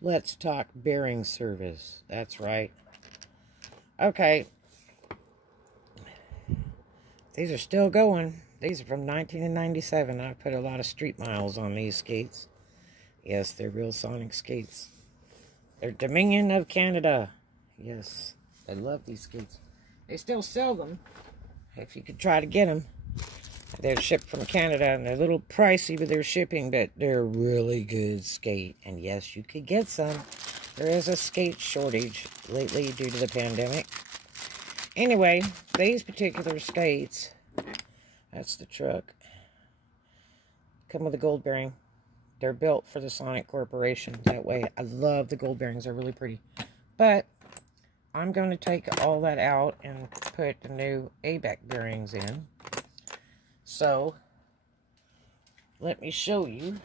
Let's talk bearing service. That's right. Okay. These are still going. These are from 1997. I put a lot of street miles on these skates. Yes, they're real Sonic skates. They're Dominion of Canada. Yes, I love these skates. They still sell them, if you could try to get them. They're shipped from Canada, and they're a little pricey with their shipping, but they're a really good skate. And yes, you could get some. There is a skate shortage lately due to the pandemic. Anyway, these particular skates, that's the truck, come with a gold bearing. They're built for the Sonic Corporation. That way, I love the gold bearings. They're really pretty. But I'm going to take all that out and put the new ABAC bearings in. So, let me show you.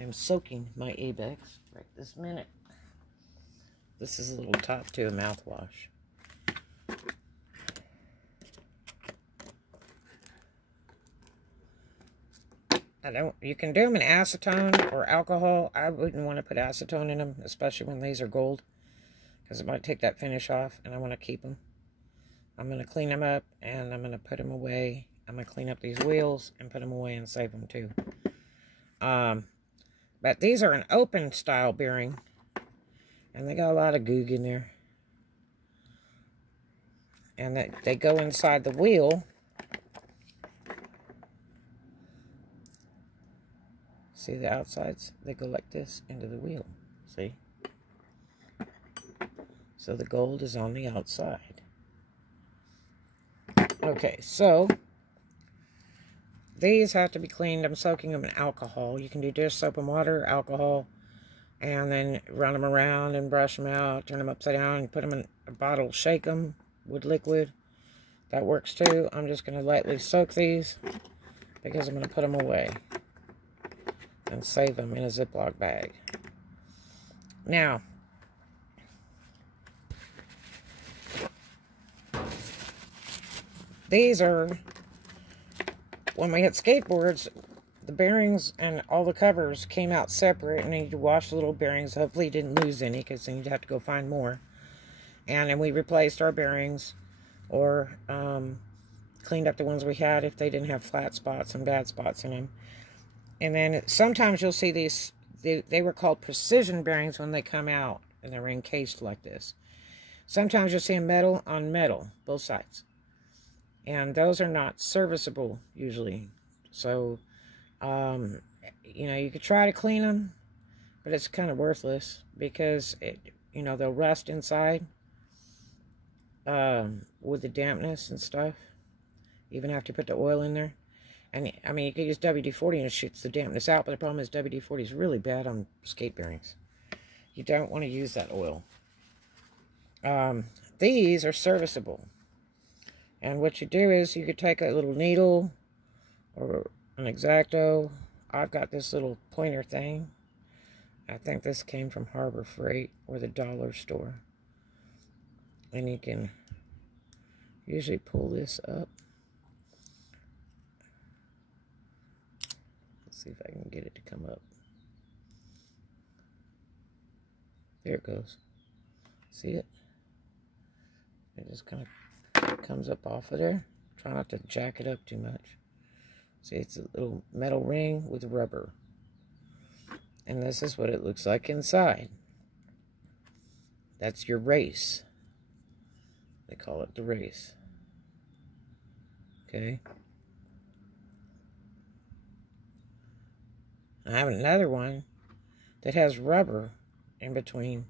I'm soaking my ABACs right this minute. This is a little top to a mouthwash. You can do them in acetone or alcohol. I wouldn't want to put acetone in them, especially when these are gold, because it might take that finish off, and I want to keep them. I'm going to clean them up, and I'm going to put them away. I'm going to clean up these wheels and put them away and save them too. But these are an open style bearing, and they got a lot of goog in there. And they go inside the wheel. See the outsides? They go like this into the wheel. See? So the gold is on the outside. Okay, so these have to be cleaned. I'm soaking them in alcohol. You can do dish soap and water, alcohol, and then run them around and brush them out, turn them upside down, and put them in a bottle, shake them with liquid. That works too. I'm just going to lightly soak these because I'm going to put them away and save them in a Ziploc bag. Now, these are, when we had skateboards, the bearings and all the covers came out separate, and you need to wash the little bearings. Hopefully you didn't lose any, because then you'd have to go find more. And then we replaced our bearings, or cleaned up the ones we had if they didn't have flat spots and bad spots in them. And then sometimes you'll see these, they were called precision bearings when they come out, and they're encased like this. Sometimes you'll see them metal on metal, both sides. And those are not serviceable, usually. So, you know, you could try to clean them, but it's kind of worthless, because, they'll rust inside with the dampness and stuff, even after you put the oil in there. And, I mean, you could use WD-40 and it shoots the dampness out, but the problem is WD-40 is really bad on skate bearings. You don't want to use that oil. These are serviceable. And what you do is you could take a little needle or an X-Acto. I've got this little pointer thing. I think this came from Harbor Freight or the dollar store. And you can usually pull this up. Let's see if I can get it to come up. There it goes. See it? It just kind of comes up off of there. Try not to jack it up too much. See, it's a little metal ring with rubber. And this is what it looks like inside. That's your race. They call it the race. Okay. I have another one that has rubber in between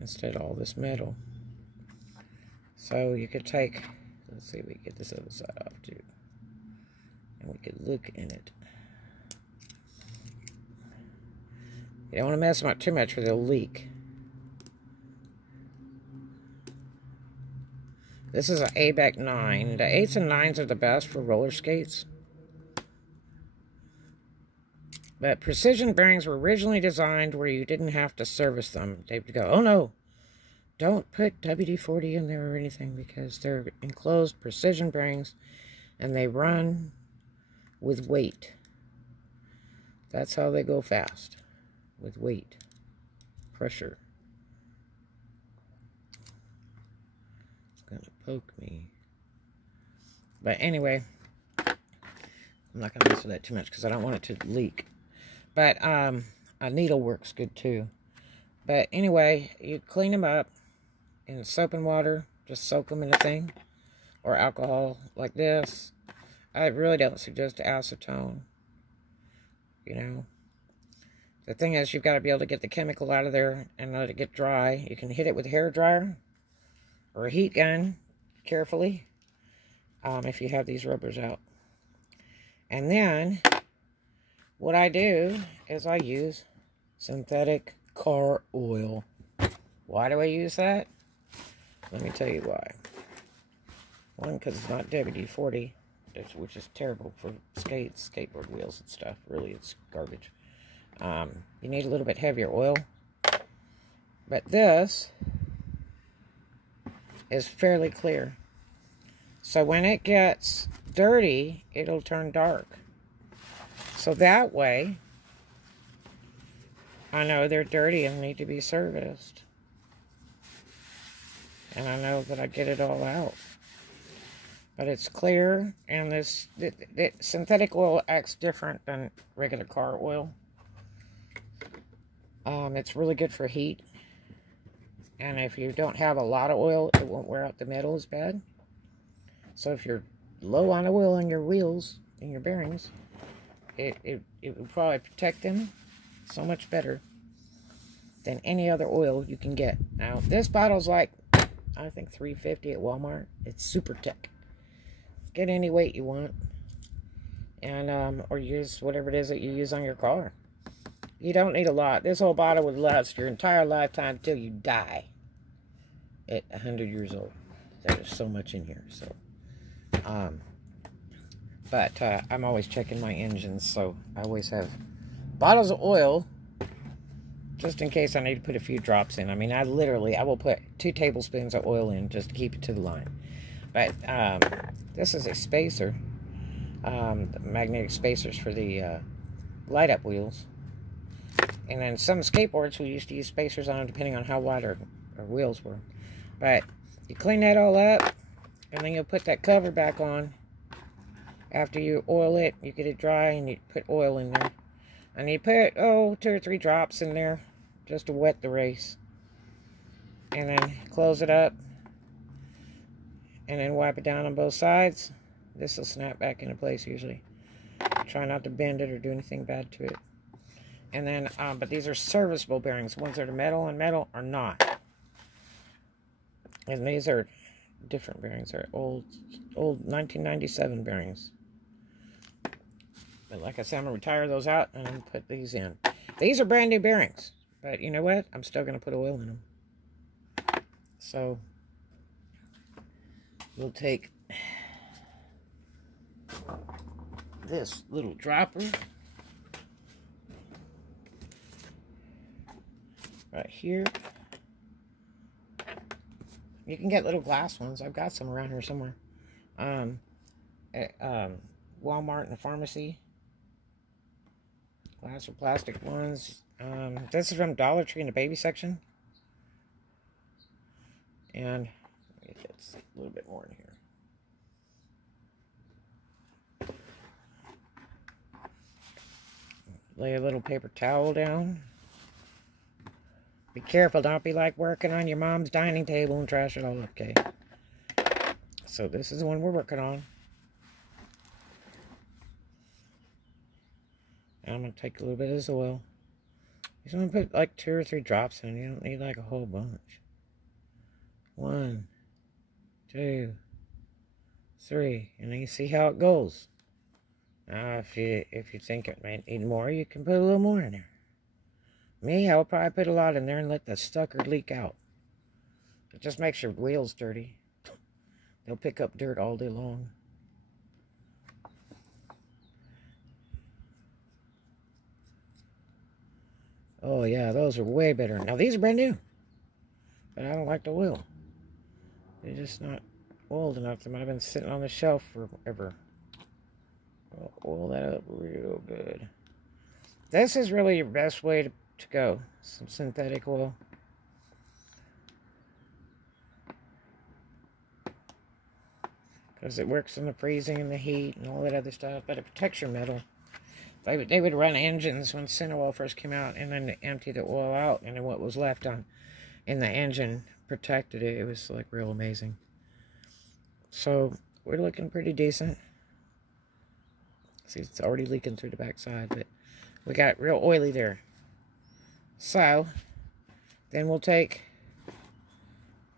instead of all this metal. So you could take, let's see if we can get this other side off too. And we could look in it. You don't want to mess them up too much or they'll leak. This is an ABAC 9. The 8s and 9s are the best for roller skates. But precision bearings were originally designed where you didn't have to service them. They would go, oh no, don't put WD-40 in there or anything, because they're enclosed precision bearings and they run with weight. That's how they go fast. With weight. Pressure. It's going to poke me. But anyway, I'm not going to mess with that too much because I don't want it to leak. But a needle works good too. But anyway, you clean them up in soap and water. Just soak them in a thing. Or alcohol like this. I really don't suggest acetone. You know. The thing is, you've got to be able to get the chemical out of there and let it get dry. You can hit it with a hair dryer or a heat gun carefully if you have these rubbers out. And then what I do is I use synthetic car oil. Why do I use that? Let me tell you why. One, because it's not WD-40, which is terrible for skateboard wheels and stuff. Really, it's garbage. You need a little bit heavier oil. But this is fairly clear. So when it gets dirty, it'll turn dark. So that way, I know they're dirty and need to be serviced. And I know that I get it all out. But it's clear, and this synthetic oil acts different than regular car oil. It's really good for heat. And if you don't have a lot of oil, it won't wear out the metal as bad. So if you're low on oil in your wheels, in your bearings, it will probably protect them so much better than any other oil you can get. Now, this bottle's like, I think $3.50 at Walmart. It's Super Tech. Get any weight you want. And, or use whatever it is that you use on your car. You don't need a lot. This whole bottle would last your entire lifetime until you die at 100 years old. There's so much in here. So, but I'm always checking my engines, so I always have bottles of oil just in case I need to put a few drops in. I mean, I will put 2 tablespoons of oil in just to keep it to the line. But this is a spacer, the magnetic spacers for the light-up wheels. And then some skateboards, we used to use spacers on them depending on how wide our wheels were. But you clean that all up, and then you'll put that cover back on. After you oil it, you get it dry, and you put oil in there. And you put, 2 or 3 drops in there just to wet the race. And then close it up. And then wipe it down on both sides. This will snap back into place usually. Try not to bend it or do anything bad to it. And then, but these are serviceable bearings. Ones that are metal and metal are not. And these are different bearings. They're old 1997 bearings. But like I said, I'm going to retire those out and then put these in. These are brand new bearings. But you know what? I'm still going to put oil in them. So, we'll take this little dropper right here. You can get little glass ones. I've got some around here somewhere. At Walmart and the pharmacy. Glass or plastic ones. This is from Dollar Tree in the baby section. And let me get a little bit more in here. Lay a little paper towel down. Be careful, don't be like working on your mom's dining table and trash it all up, okay? So this is the one we're working on. And I'm going to take a little bit of this oil. You just want to put like 2 or 3 drops in. You don't need like a whole bunch. 1, 2, 3. And then you see how it goes. Now if you think it might need more, you can put a little more in there. Me, I'll probably put a lot in there and let the sucker leak out. It just makes your wheels dirty. They'll pick up dirt all day long. Oh yeah, those are way better. Now these are brand new. But I don't like the oil. They're just not oiled enough. They might have been sitting on the shelf forever. I'll oil that up real good. This is really your best way to go. Some synthetic oil. Because it works in the freezing and the heat and all that other stuff. But it protects your metal. They would run engines when Cineoil first came out, and then empty the oil out, and then what was left on in the engine protected it. It was like real amazing. So we're looking pretty decent. See, it's already leaking through the backside, but we got real oily there. So then we'll take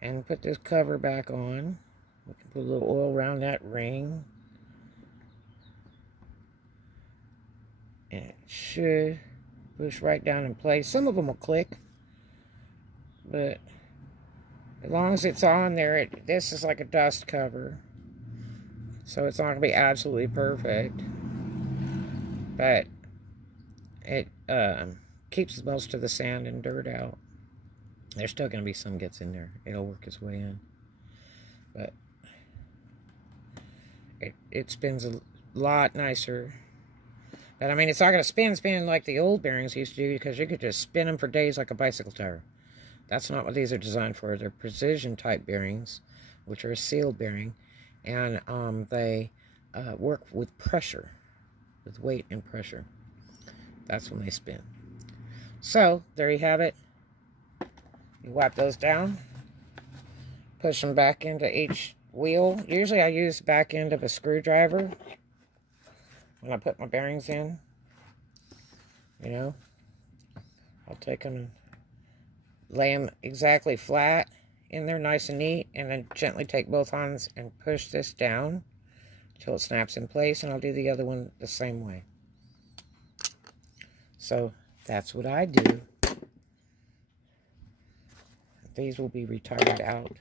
and put this cover back on. We can put a little oil around that ring. And it should push right down in place. Some of them will click, but as long as it's on there, this is like a dust cover. So it's not going to be absolutely perfect. But it keeps most of the sand and dirt out. There's still going to be some gets in there. It'll work its way in. But it spins a lot nicer. But I mean, it's not going to spin like the old bearings used to do, because you could just spin them for days like a bicycle tire. That's not what these are designed for. They're precision type bearings, which are a sealed bearing, and they work with pressure, with weight and pressure. That's when they spin. So there you have it. You wipe those down, push them back into each wheel. Usually I use the back end of a screwdriver when I put my bearings in. You know, I'll take them and lay them exactly flat in there, nice and neat, and then gently take both hands and push this down until it snaps in place, and I'll do the other one the same way. So that's what I do. These will be retired out.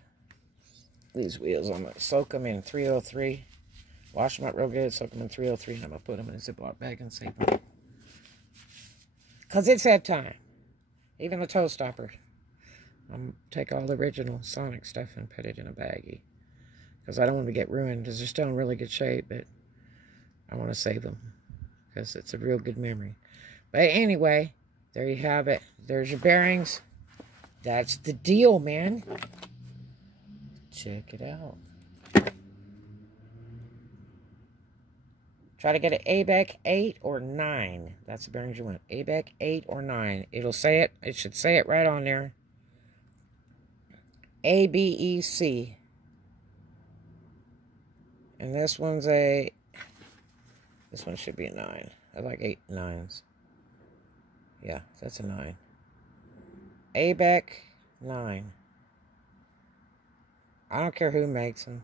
These wheels, I'm going to soak them in 303. Wash them out real good, soak them in 303, and I'm going to put them in a Ziploc bag and save them. Because it's that time. Even the toe stopper. I'm going to take all the original Sonic stuff and put it in a baggie. Because I don't want to get ruined, because they're still in really good shape, but I want to save them. Because it's a real good memory. But anyway, there you have it. There's your bearings. That's the deal, man. Check it out. Try to get an ABEC 8 or 9. That's the bearings you want. ABEC 8 or 9. It'll say it. It should say it right on there. ABEC. And this one's a... This one should be a 9. I like 8 9s. Yeah, that's a 9. ABEC 9. I don't care who makes them.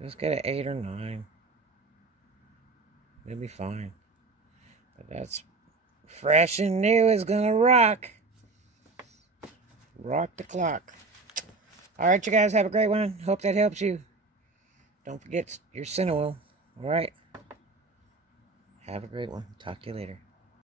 Just get an 8 or 9. It'll be fine. But that's fresh and new. Is gonna rock. Rock the clock. Alright, you guys have a great one. Hope that helps you. Don't forget your Cineoil. Alright. Have a great one. Talk to you later.